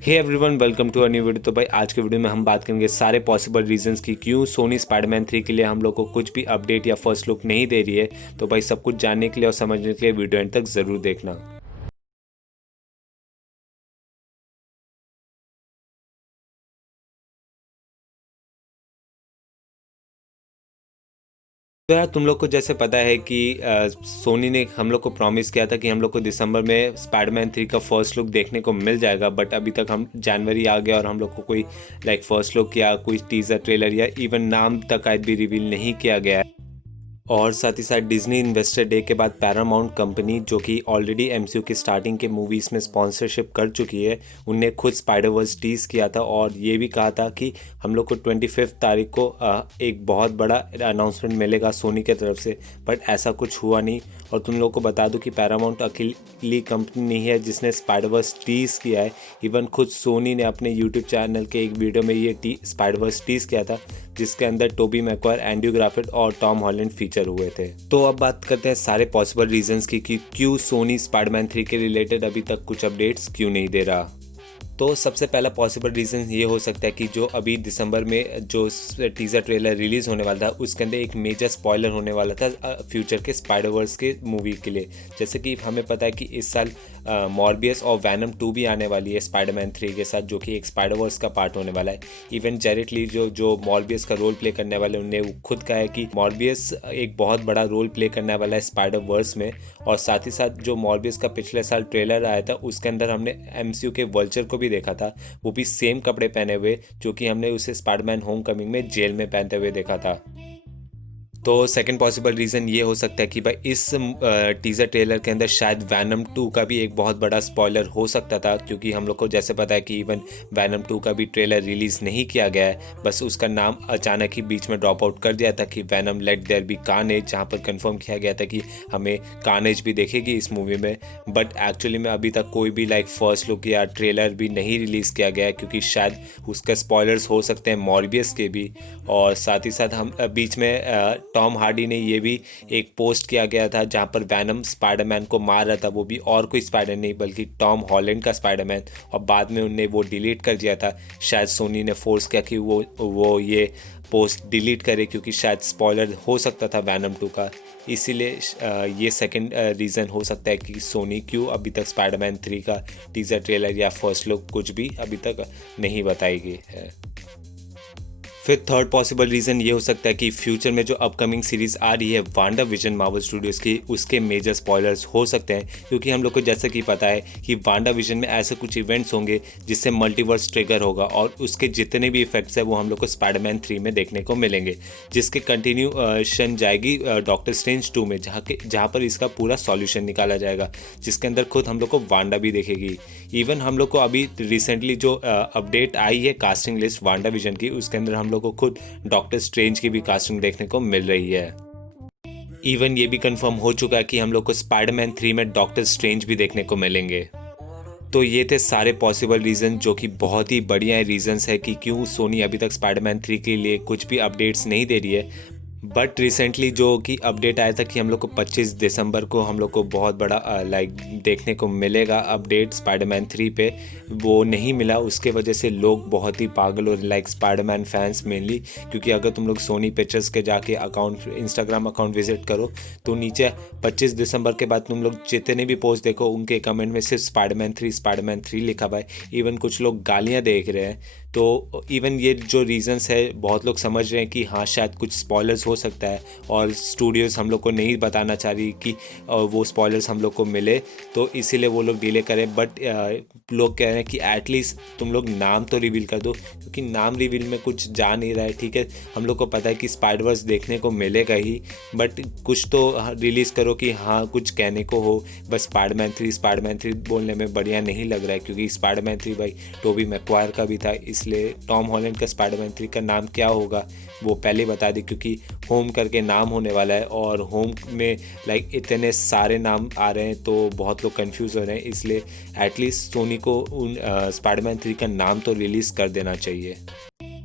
Hey everyone, welcome to a new video. तो भाई आज के वीडियो में हम बात करेंगे सारे पॉसिबल रीजंस की क्यों सोनी स्पाइडरमैन 3 के लिए हम लोग को कुछ भी अपडेट या फर्स्ट लुक नहीं दे रही है। तो भाई सब कुछ जानने के लिए और समझने के लिए वीडियो एंड तक ज़रूर देखना। तो यार तुम लोग को जैसे पता है कि सोनी ने हम लोग को प्रॉमिस किया था कि हम लोग को दिसंबर में स्पाइडरमैन 3 का फर्स्ट लुक देखने को मिल जाएगा, बट अभी तक हम जनवरी आ गया और हम लोग को कोई फर्स्ट लुक या कोई टीजर ट्रेलर या इवन नाम तक आज भी रिवील नहीं किया गया है। और साथ ही साथ डिज्नी इन्वेस्टर डे के बाद पैरामाउंट कंपनी, जो कि ऑलरेडी एमसीयू की स्टार्टिंग के मूवीज़ में स्पॉन्सरशिप कर चुकी है, उनने खुद स्पाइडर वर्स टीज किया था और ये भी कहा था कि हम लोग को 25 तारीख को एक बहुत बड़ा अनाउंसमेंट मिलेगा सोनी की तरफ से, बट ऐसा कुछ हुआ नहीं। और तुम लोग को बता दूं कि पैरामाउंट अकेली कंपनी नहीं है जिसने स्पाइडर वर्स टीज किया है। इवन खुद सोनी ने अपने यूट्यूब चैनल के एक वीडियो में ये स्पाइडर वर्स टीज किया था, जिसके अंदर टोबी मैक्वायर, एंड्रयू गारफील्ड और टॉम हॉलैंड फीचर हुए थे। तो अब बात करते हैं सारे पॉसिबल रीजंस की कि क्यों सोनी स्पाइडरमैन 3 के रिलेटेड अभी तक कुछ अपडेट्स क्यों नहीं दे रहा। तो सबसे पहला पॉसिबल रीज़न ये हो सकता है कि जो अभी दिसंबर में जो टीज़र ट्रेलर रिलीज़ होने वाला था, उसके अंदर एक मेजर स्पॉइलर होने वाला था फ्यूचर के स्पाइडरवर्स के मूवी के लिए। जैसे कि हमें पता है कि इस साल मॉर्बियस और वैनम 2 भी आने वाली है स्पाइडरमैन 3 के साथ, जो कि एक स्पाइडरवर्स का पार्ट होने वाला है। इवन जेरेड लीटो जो मॉर्बियस का रोल प्ले करने वाले, उन्होंने खुद कहा है कि मॉर्बियस एक बहुत बड़ा रोल प्ले करने वाला है स्पाइडरवर्स में। और साथ ही साथ जो मॉर्बियस का पिछले साल ट्रेलर आया था, उसके अंदर हमने एमसीयू के वल्चर को भी देखा था, वो भी सेम कपड़े पहने हुए, जो कि हमने उसे स्पाइडरमैन होमकमिंग में जेल में पहनते हुए देखा था। तो सेकंड पॉसिबल रीज़न ये हो सकता है कि भाई इस टीज़र ट्रेलर के अंदर शायद वैनम 2 का भी एक बहुत बड़ा स्पॉइलर हो सकता था, क्योंकि हम लोग को जैसे पता है कि इवन वैनम 2 का भी ट्रेलर रिलीज़ नहीं किया गया है, बस उसका नाम अचानक ही बीच में ड्रॉप आउट कर दिया था कि Venom let there be carnage, जहाँ पर कंफर्म किया गया था कि हमें कार्नेज भी देखेगी इस मूवी में। बट एक्चुअली में अभी तक कोई भी फर्स्ट लुक या ट्रेलर भी नहीं रिलीज़ किया गया है, क्योंकि शायद उसका स्पॉयलर्स हो सकते हैं मॉर्बियस के भी। और साथ ही साथ हम बीच में टॉम हार्डी ने ये भी एक पोस्ट किया गया था जहाँ पर वैनम स्पाइडरमैन को मार रहा था, वो भी और कोई स्पाइडर नहीं बल्कि टॉम हॉलैंड का स्पाइडरमैन, और बाद में उनने वो डिलीट कर दिया था। शायद सोनी ने फोर्स किया कि वो ये पोस्ट डिलीट करे, क्योंकि शायद स्पॉइलर हो सकता था वैनम 2 का। इसीलिए ये सेकंड रीज़न हो सकता है कि सोनी क्यों अभी तक स्पाइडरमैन 3 का टीज़र ट्रेलर या फर्स्ट लुक कुछ भी अभी तक नहीं बताई गई है। फिर थर्ड पॉसिबल रीज़न ये हो सकता है कि फ्यूचर में जो अपकमिंग सीरीज़ आ रही है वांडा विजन मार्वल स्टूडियोज़ की, उसके मेजर स्पॉयलर्स हो सकते हैं, क्योंकि हम लोग को जैसे कि पता है कि वांडा विजन में ऐसे कुछ इवेंट्स होंगे जिससे मल्टीवर्स ट्रिगर होगा, और उसके जितने भी इफेक्ट्स हैं वो हम लोग को स्पाइडरमैन 3 में देखने को मिलेंगे, जिसके कंटिन्यूशन जाएगी डॉक्टर स्ट्रेंज 2 में, जहाँ पर इसका पूरा सॉल्यूशन निकाला जाएगा, जिसके अंदर खुद हम लोग को वांडा भी देखेगी। इवन हम लोग को अभी रिसेंटली जो अपडेट आई है कास्टिंग लिस्ट वांडा विजन की, उसके अंदर हम लोग को खुद डॉक्टर स्ट्रेंज की भी कास्टिंग देखने को मिल रही है। इवन ये भी कंफर्म हो चुका है कि हम लोग को स्पाइडरमैन 3 में डॉक्टर स्ट्रेंज भी देखने को मिलेंगे। तो ये थे सारे पॉसिबल रीज़न, जो कि बहुत ही बढ़िया रीजंस है कि क्यों सोनी अभी तक स्पाइडरमैन 3 के लिए कुछ भी अपडेट्स नहीं दे रही है। बट रिसेंटली जो कि अपडेट आया था कि हम लोग को 25 दिसंबर को हम लोग को बहुत बड़ा देखने को मिलेगा अपडेट स्पाइडरमैन 3 पे, वो नहीं मिला। उसके वजह से लोग बहुत ही पागल हो स्पाइडरमैन फैंस मेनली, क्योंकि अगर तुम लोग सोनी पिक्चर्स के जाके इंस्टाग्राम अकाउंट विजिट करो तो नीचे 25 दिसंबर के बाद तुम लोग जितने भी पोस्ट देखो उनके कमेंट में सिर्फ स्पाइडरमैन 3 लिखा हुआ है। इवन कुछ लोग गालियाँ देख रहे हैं। तो इवन ये जो रीज़न्स है, बहुत लोग समझ रहे हैं कि हाँ शायद कुछ स्पॉयलर्स हो सकता है और स्टूडियोज़ हम लोग को नहीं बताना चाह रही कि वो स्पॉयलर्स हम लोग को मिले, तो इसीलिए वो लोग डिले करें। बट लोग कह रहे हैं कि एटलीस्ट तुम लोग नाम तो रिवील कर दो, क्योंकि नाम रिवील में कुछ जा नहीं रहा है। ठीक है, हम लोग को पता है कि स्पाइडरवर्स देखने को मिलेगा ही, बट कुछ तो रिलीज़ करो कि हाँ कुछ कहने को हो। बस स्पाइडरमैन 3 बोलने में बढ़िया नहीं लग रहा है, क्योंकि स्पाइडरमैन 3 भाई टोबी मैक्वायर का भी था, इसलिए टॉम हॉलैंड का स्पाइडरमैन 3 का नाम क्या होगा वो पहले बता दी, क्योंकि होम करके नाम होने वाला है और होम में इतने सारे नाम आ रहे हैं तो बहुत लोग कंफ्यूज हो रहे हैं। इसलिए एटलीस्ट सोनी को उन स्पाइडरमैन 3 का नाम तो रिलीज़ कर देना चाहिए।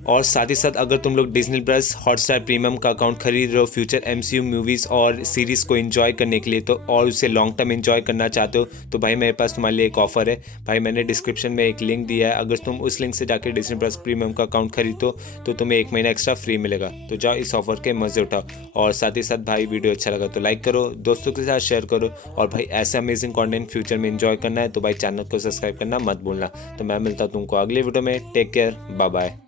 और साथ ही साथ अगर तुम लोग डिज्नी प्लस हॉटस्टार प्रीमियम का अकाउंट खरीद रहे हो फ्यूचर MCU मूवीज़ और सीरीज़ को एंजॉय करने के लिए तो और उसे लॉन्ग टर्म एंजॉय करना चाहते हो तो भाई मेरे पास तुम्हारे लिए एक ऑफर है भाई। मैंने डिस्क्रिप्शन में एक लिंक दिया है, अगर तुम उस लिंक से जाकर डिज्नी प्लस प्रीमियम का अकाउंट खरीदो तो तुम्हें 1 महीना एक्स्ट्रा फ्री मिलेगा। तो जाओ इस ऑफर के मज़े उठाओ। और साथ ही साथ भाई वीडियो अच्छा लगा तो लाइक करो, दोस्तों के साथ शेयर करो, और भाई ऐसे अमेजिंग कंटेंट फ्यूचर में एंजॉय करना है तो भाई चैनल को सब्सक्राइब करना मत भूलना। तो मैं मिलता हूँ तुमको अगले वीडियो में। Take care, bye bye.